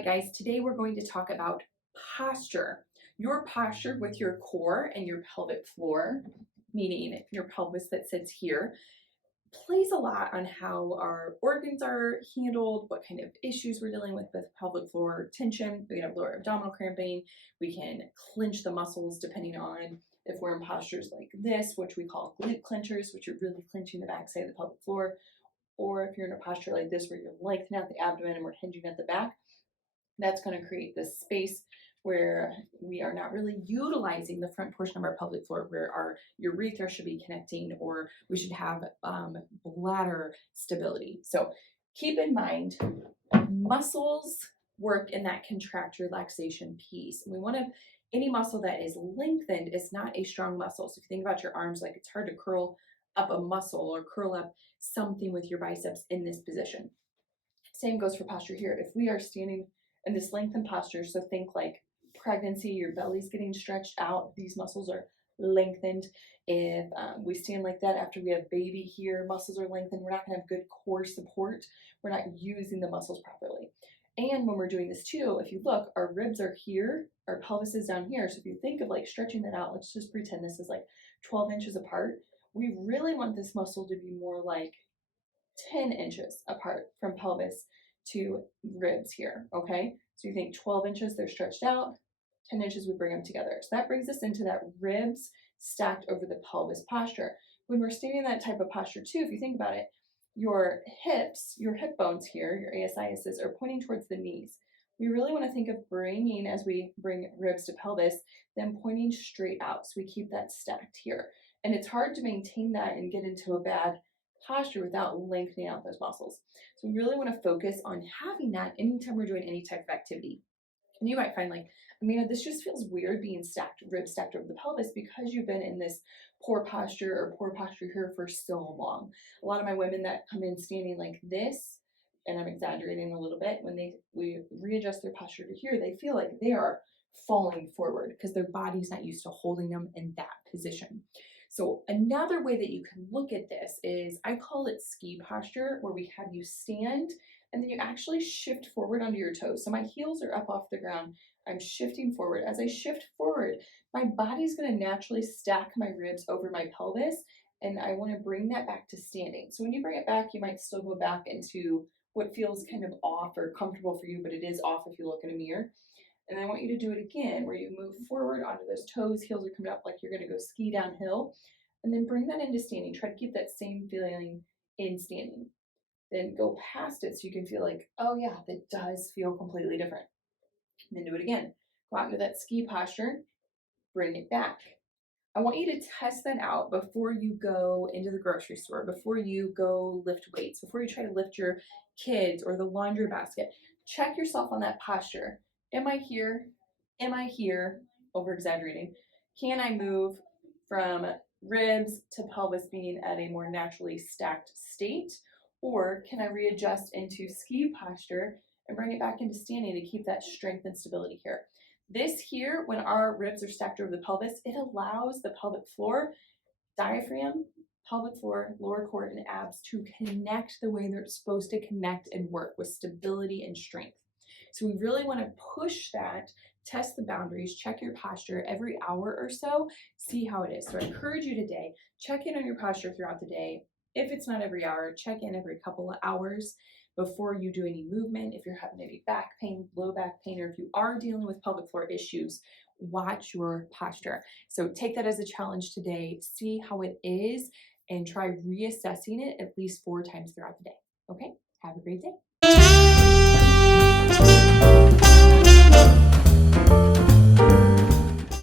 right, guys, today we're going to talk about posture. Your posture with your core and your pelvic floor, meaning your pelvis that sits here, plays a lot on how our organs are handled, what kind of issues we're dealing with pelvic floor tension. We can have lower abdominal cramping. We can clench the muscles depending on if we're in postures like this, which we call glute clenchers, which are really clenching the backside of the pelvic floor. Or if you're in a posture like this where you're lengthening out the abdomen and we're hinging at the back, that's going to create this space where we are not really utilizing the front portion of our pelvic floor where our urethra should be connecting, or we should have bladder stability. So keep in mind, muscles work in that contract relaxation piece. And we want to, any muscle that is lengthened is not a strong muscle. So if you think about your arms, like it's hard to curl up a muscle or curl up something with your biceps in this position. Same goes for posture here. If we are standing in this lengthened posture, so think like pregnancy, your belly's getting stretched out, these muscles are lengthened. If we stand like that after we have baby here, muscles are lengthened, we're not going to have good core support. We're not using the muscles properly. And when we're doing this too, if you look, our ribs are here, our pelvis is down here. So if you think of like stretching that out, let's just pretend this is like 12 inches apart. We really want this muscle to be more like 10 inches apart from pelvis to ribs here, okay? So you think 12 inches, they're stretched out, 10 inches, we bring them together. So that brings us into that ribs stacked over the pelvis posture. When we're standing in that type of posture too, if you think about it, your hips, your hip bones here, your ASISs are pointing towards the knees. We really want to think of bringing, as we bring ribs to pelvis, them pointing straight out. So we keep that stacked here. And it's hard to maintain that and get into a bad posture without lengthening out those muscles. So we really want to focus on having that anytime we're doing any type of activity. And you might find like, Amina, this just feels weird being stacked, ribs stacked over the pelvis because you've been in this poor posture here for so long. A lot of my women that come in standing like this, and I'm exaggerating a little bit, when we readjust their posture to here, they feel like they are falling forward because their body's not used to holding them in that position. So another way that you can look at this is, I call it ski posture, where we have you stand and then you actually shift forward onto your toes. So my heels are up off the ground. I'm shifting forward. As I shift forward, my body's going to naturally stack my ribs over my pelvis, and I want to bring that back to standing. So when you bring it back, you might still go back into what feels kind of off or comfortable for you, but it is off if you look in a mirror. And I want you to do it again, where you move forward onto those toes, heels are coming up like you're going to go ski downhill, and then bring that into standing. Try to keep that same feeling in standing. Then go past it so you can feel like, oh yeah, that does feel completely different. And then do it again. Go out into that ski posture, bring it back. I want you to test that out before you go into the grocery store, before you go lift weights, before you try to lift your kids or the laundry basket. Check yourself on that posture. Am I here? Am I here? Over exaggerating. Can I move from ribs to pelvis being at a more naturally stacked state? Or can I readjust into ski posture and bring it back into standing to keep that strength and stability here? This here, when our ribs are stacked over the pelvis, it allows the pelvic floor, diaphragm, pelvic floor, lower core, and abs to connect the way they're supposed to connect and work, with stability and strength. So we really want to push that, test the boundaries, check your posture every hour or so, see how it is. So I encourage you today, check in on your posture throughout the day. If it's not every hour, check in every couple of hours before you do any movement. If you're having any back pain, low back pain, or if you are dealing with pelvic floor issues, watch your posture. So take that as a challenge today, see how it is, and try reassessing it at least 4 times throughout the day. Okay, have a great day.